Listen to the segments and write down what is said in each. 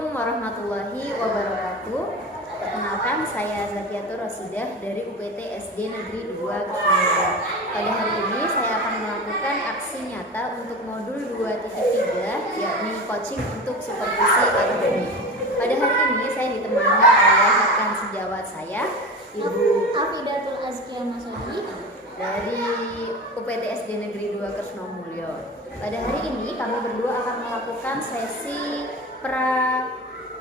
Assalamualaikum warahmatullahi wabarakatuh. Perkenalkan, saya Zakiatur Rosidah dari UPT SD Negeri 2 Kesamudra. Pada hari ini saya akan melakukan aksi nyata untuk modul 2.3, yakni coaching untuk supervisi akademik. Pada hari ini saya ditemani oleh rekan sejawat saya, Ibu Afidatul Azkia Masodi dari UPT SD Negeri 2 Kersonomulyo. Pada hari ini kami berdua akan melakukan sesi pra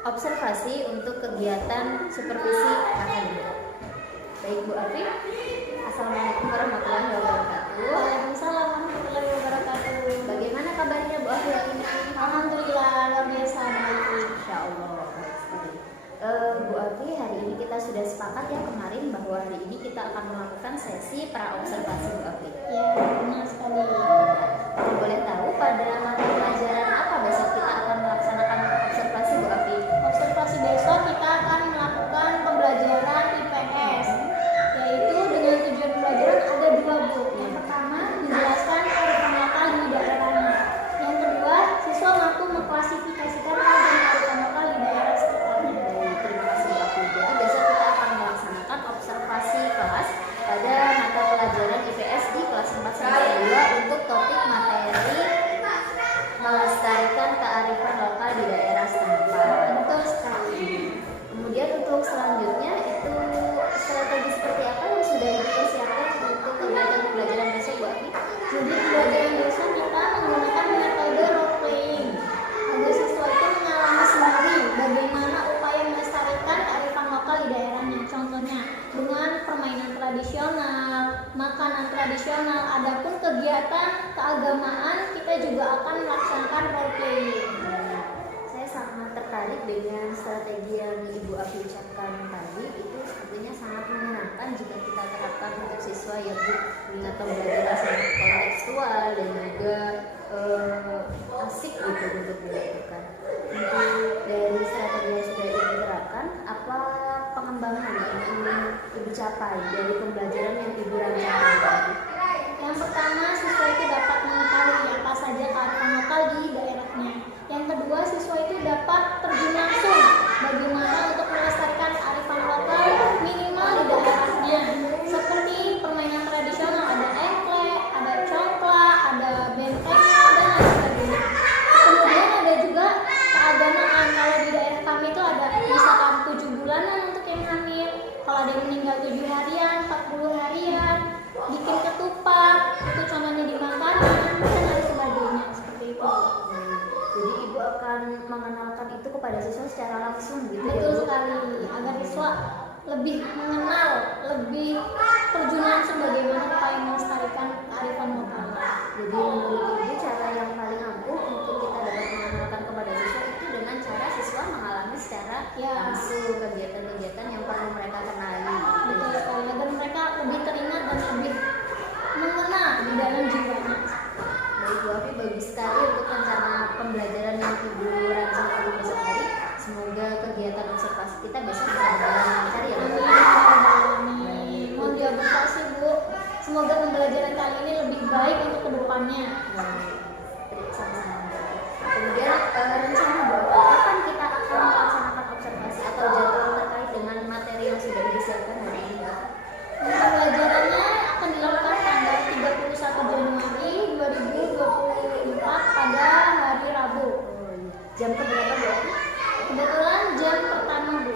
observasi untuk kegiatan supervisi akademik. Baik Bu Afi, Assalamualaikum warahmatullahi wabarakatuh. Waalaikumsalam warahmatullahi wabarakatuh. Bagaimana kabarnya Bu Afi hari ini? Alhamdulillah luar biasa baik. Insya Allah. Bu Afi, hari ini kita sudah sepakat ya kemarin bahwa hari ini kita akan melakukan sesi pra observasi Bu Afi. Ya, benar sekali. Kalau boleh tahu pada mata pelajaran apa besok kita akan melaksanakan observasi Bu Afi? Observasi besok kita akan melakukan pembelajaran IPS, yaitu dengan tujuan pembelajaran ada dua, Bu. Yang pertama, menjelaskan kearifan lokal di daerahnya. Yang kedua, siswa mampu mengklasifikasikan kearifan lokal di daerah sekitarnya. Terima kasih Bu Afi. Jadi besok kita akan melaksanakan observasi kelas pada mata pelajaran IPS di kelas 4 semester 2 untuk topik materi melestarikan kearifan lokal di daerah setempat. Betul sekali. Kemudian untuk selanjutnya itu strategi seperti apa yang sudah dipersiapkan untuk kegiatan pembelajaran besok Bu Afi? Jadi pembelajaran besok kita menggunakan metode role playing agar siswa itu mengalami sendiri bagaimana upaya melestarikan kearifan lokal di daerahnya. Contohnya dengan permainan tradisional, makanan tradisional, adapun kegiatan keagamaan kita juga akan melaksanakan role playing. Saya sangat tertarik dengan strategi yang Ibu Afi ucapkan tadi. Itu sepertinya sangat menyenangkan jika kita terapkan untuk siswa yang mengingat pembelajaran sangat kontekstual dan juga asik gitu untuk dilakukan. Untuk dari strategi yang sudah Ibu terapkan, apa pengembangan yang ingin Ibu capai dari pembelajaran yang Ibu rancangkan tadi? Yang pertama, siswa itu dapat mengetahui apa saja kearifan lokal di daerahnya. Yang kedua, siswa itu dapat terjun langsung bagaimana untuk melestarikan kearifan lokal minimal di daerahnya. Seperti permainan tradisional, ada engklek, ada congklak, ada benteng, dan lain sebagainya. Kemudian ada juga keagamaan. Kalau di daerah kami itu ada misalkan 7 bulanan untuk yang hamil, kalau ada yang meninggal 7 harian, 40 harian, bikin ketupat, itu contohnya di makanan, dan lain sebagainya, seperti itu. Jadi Ibu akan mengenalkan itu kepada siswa secara langsung gitu ya? Betul Bu? sekali, agar siswa lebih mengenal, lebih terjun langsung bagaimana upaya melestarikan kearifan lokal. Jadi menurut Ibu cara yang paling ampuh untuk kita dapat mengenalkan kepada siswa itu dengan cara siswa mengalami secara langsung kegiatan-kegiatan yang perlu mereka kenali. Betul sekali, agar mereka lebih teringat dan lebih mengena di dalam jiwanya. Baik Bu Afi, bagus sekali untuk rencana pembelajaran yang Ibu rancang untuk besok hari. Semoga kegiatan observasi kita besok bisa berjalan lancar ya Bu. Amin. Mohon diobservasi Bu. Semoga pembelajaran kali ini lebih baik untuk kedepannya. Sama-sama. Kemudian rencana Bu Afi, kapan kita akan melaksanakan observasi atau jadwal terkait dengan materi yang sudah disiapkan hari ini? Pembelajarannya akan dilakukan tanggal 31 Januari 2024 pada hari Rabu. Jam keberapa Bu Afi? Kebetulan jam pertama Bu.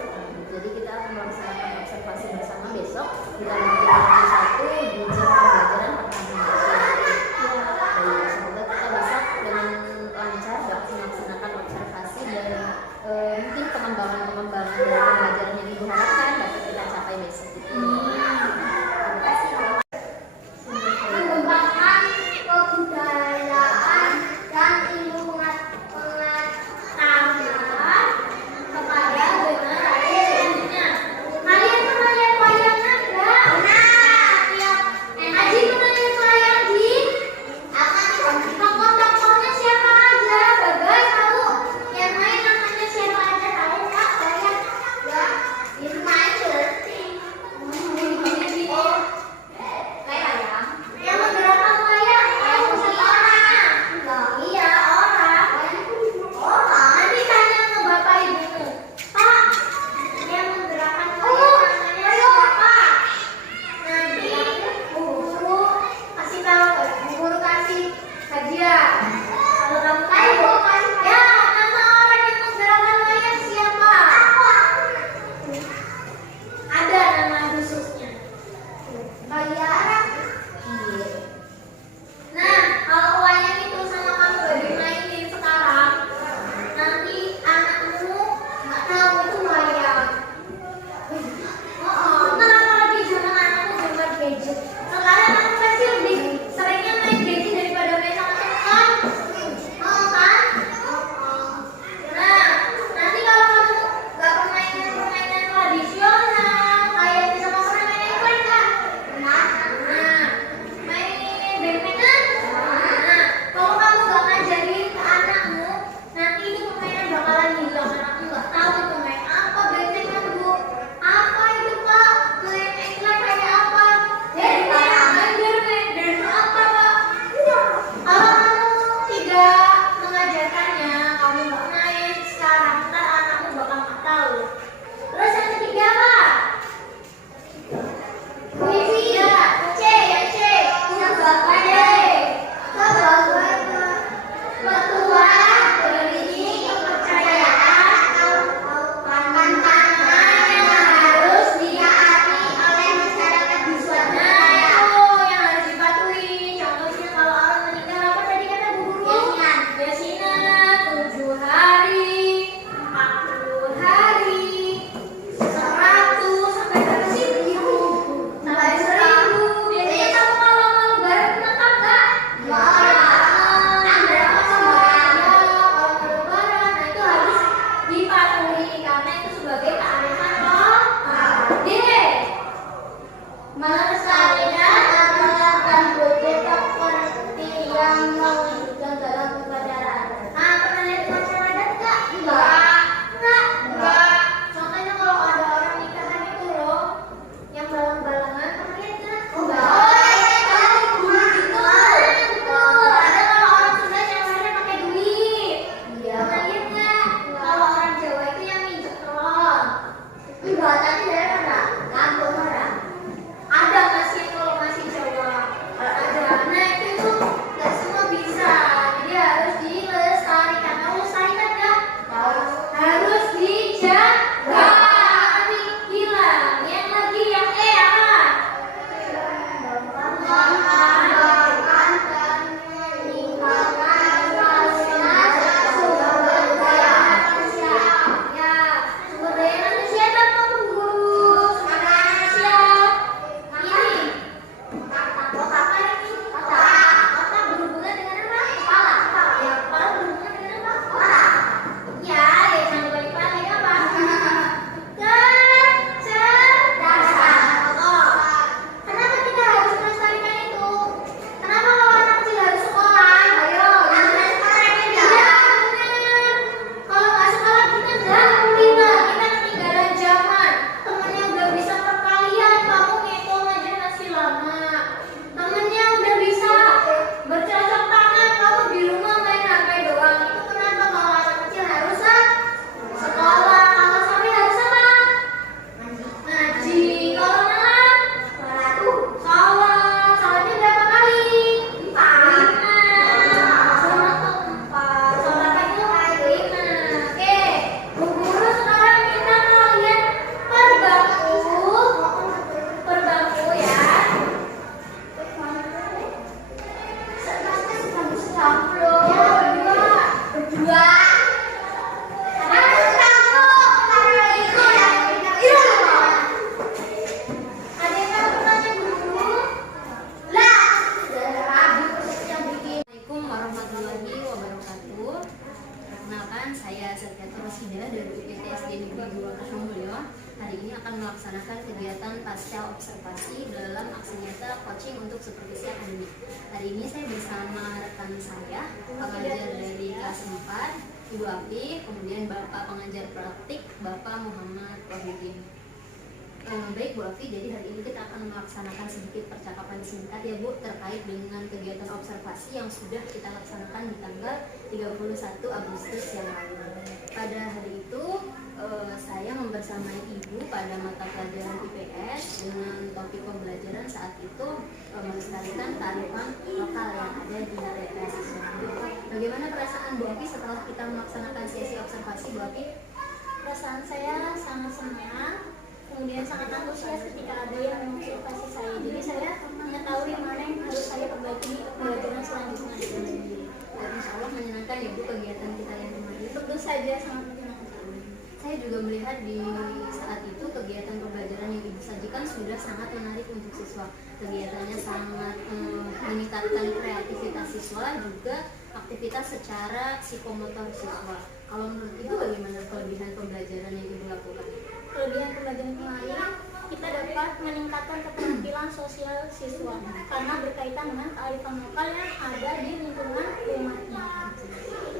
Jadi kita akan melaksanakan observasi bersama besok di tanggal 31 di jam pembelajaran pertama. Baik, semoga kita besok dengan lancar dapat melaksanakan observasi dan mungkin pengembangan dari pembelajaran yang Ibu harapkan dapat kita capai besok. Terima kasih Bu. Mengembangkan kebudayaan dan ilmu pengetahuan saja dari UPT SD Negeri 2 Kasongbelio hari ini akan melaksanakan kegiatan pasca observasi dalam aksi nyata coaching untuk supervisi akademik. Hari ini saya bersama rekan saya, pengajar dari kelas 4, Ibu Api, kemudian Bapak pengajar praktik, Bapak Muhammad Wahidin. Baik Bu Afi, jadi hari ini kita akan melaksanakan sedikit percakapan singkat ya Bu terkait dengan kegiatan observasi yang sudah kita laksanakan di tanggal 31 Agustus yang lalu. Pada hari itu saya membersamai Ibu pada mata pelajaran IPS dengan topik pembelajaran saat itu melestarikan kearifan lokal yang ada di TPS siswa. Bagaimana perasaan Bu Afi setelah kita melaksanakan sesi observasi Bu Afi? Perasaan saya sangat senang, kemudian sangat antusias ketika ada yang mengobservasi saya. Jadi saya mengetahui mana yang harus saya perbaiki di pembelajaran selanjutnya. Dan insya Allah menyenangkan ya Bu kegiatan kita yang kemarin. Tentu saja sangat menyenangkan. Saya juga melihat di saat itu kegiatan pembelajaran yang Ibu sajikan sudah sangat menarik untuk siswa. Kegiatannya sangat meningkatkan kreativitas siswa, juga aktivitas secara psikomotor siswa. Kalau menurut Ibu bagaimana kelebihan pembelajaran yang Ibu lakukan? Kelebihan pembelajaran kemarin, kita dapat meningkatkan keterampilan sosial siswa karena berkaitan dengan kearifan lokal yang ada di lingkungan rumahnya.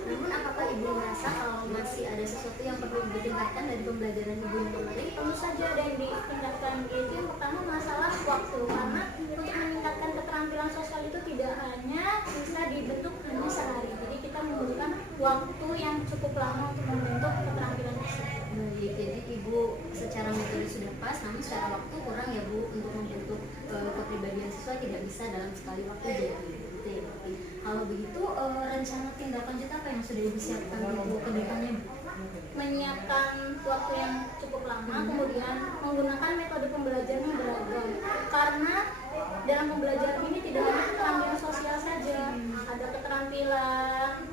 Namun apakah Ibu merasa kalau masih ada sesuatu yang perlu ditingkatkan dari pembelajaran Ibu yang kemarin? Tentu saja ada yang ditingkatkan, yaitu yang pertama masalah waktu, karena untuk meningkatkan keterampilan sosial itu tidak hanya bisa dibentuk hanya sehari, jadi kita membutuhkan waktu yang cukup lama untuk membentuk keterampilan tersebut. Baik, jadi Ibu secara metode sudah pas, namun secara waktu kurang ya Bu untuk membentuk kepribadian siswa tidak bisa dalam sekali waktu jadi gitu ya Bu. Kalau begitu rencana tindak lanjut apa yang sudah disiapkan Ibu ke depannya Bu? Menyiapkan waktu yang cukup lama, kemudian menggunakan metode pembelajaran yang beragam, karena dalam pembelajaran ini tidak hanya keterampilan sosial saja, ada keterampilan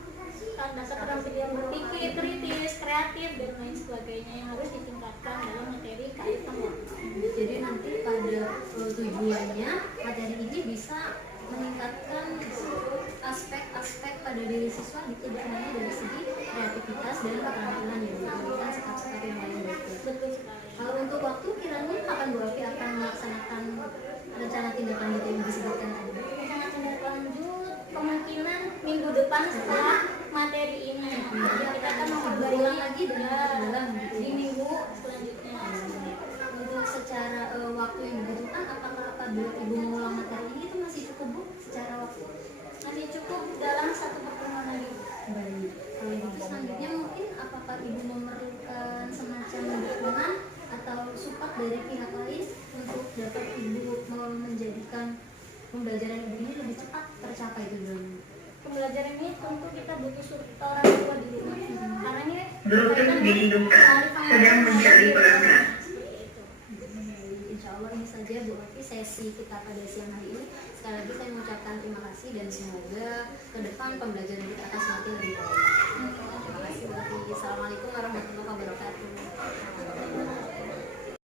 berpikir kritis, kreatif, dan lain sebagainya yang harus ditingkatkan dalam materi kearifan lokal. Jadi nanti pada tujuannya materi ini bisa meningkatkan aspek-aspek pada diri siswa, tidak hanya dari segi kreativitas dan keterampilan yang diberikan sekap-sekap yang lain. Betul sekali. Kalau untuk waktu kiranya kapan Bu Afi akan melaksanakan rencana tindak lanjut yang disebutkan tadi? Rencana tindak lanjut kemungkinan minggu depan setelah materi ini. Jadi kita akan memperbarui lagi dalam di minggu selanjutnya. Untuk secara waktu yang dibutuhkan, apakah apabila Ibu mengulang materi ini itu masih cukup Bu secara waktu? Masih cukup dalam satu pertemuan lagi. Baik. Kalau gitu selanjutnya mungkin apakah Ibu memerlukan semacam dukungan atau support dari pihak lain untuk dapat Ibu menjadikan pembelajaran Ibu ini lebih cepat tercapai tujuannya? Pembelajaran ini tentu kita butuh support orang tua di rumah, karena ini Bluetooth dihidupkan, sedang mencari pelanggan. Insya Allah ini saja Bu Afi sesi kita pada siang hari ini. Sekali lagi saya mengucapkan terima kasih dan semoga ke depan pembelajaran kita akan semakin lebih baik. Terima kasih Bu Afi. Assalamualaikum warahmatullahi wabarakatuh.